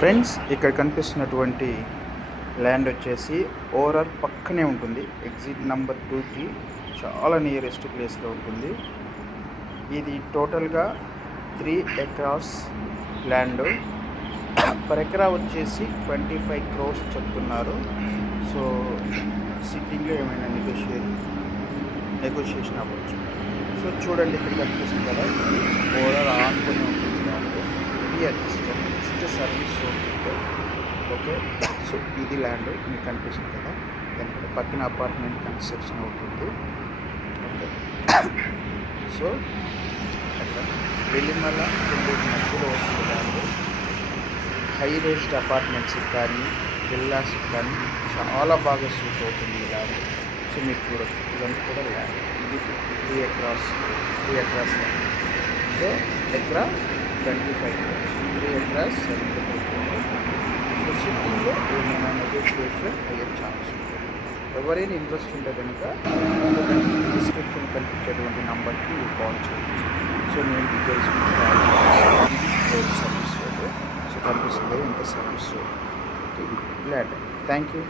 Friends, ఇక్కడ కనిపిస్తున్నటువంటి land వచ్చేసి ఓవరాల్ పక్కనే ఉంటుంది. ఎగ్జిట్ నెంబర్ 2కి చాలా నియరెస్ట్ ప్లేస్లో ఉంటుంది. ఇది టోటల్గా 3 ఎకరాస్ ల్యాండ్. పర్ ఎకరా వచ్చేసి 25 crores చెప్తున్నారు. సో సిట్టింగ్లో ఏమైనా నెగోషియేషన్ అవ్వచ్చు. సో చూడండి, ఇక్కడ కనిపిస్తుంది కదా, ఓవరాల్ ఆనుకొని ఉంటుంది land. Just service road. Okay, so ఇది ల్యాండ్ మీకు కనిపిస్తుంది కదా, దానికి పక్కన అపార్ట్మెంట్ కన్స్ట్రక్షన్ అవుతుంది. ఓకే, సో అట్లా వెల్లిమల మధ్యలో వస్తుంది ల్యాండ్. హై రేంజ్డ్ అపార్ట్మెంట్స్కి కానీ విల్లాస్కి కానీ చాలా బాగా సూట్ అవుతుంది ఈ ల్యాండ్. సో మీరు చూడొచ్చు, ఇదంతా కూడా ల్యాండ్. ఇది 3 ఎకరాస్ ల్యాండ్. సో ఎకరా 25 crores, 3 ఎకరాస్ 75 crores. సో సిటీలో ఏమైనా నెగోషియేషన్ అయ్యే ఛాన్స్ ఉంటుంది. ఎవరైనా ఇంట్రెస్ట్ ఉంటే కనుక డిస్క్రిప్షన్ కనిపించేటువంటి నెంబర్కి కాల్ చేయవచ్చు. సో నేను details road service road. So కనిపిస్తుంది ఇంత service road land. Thank you.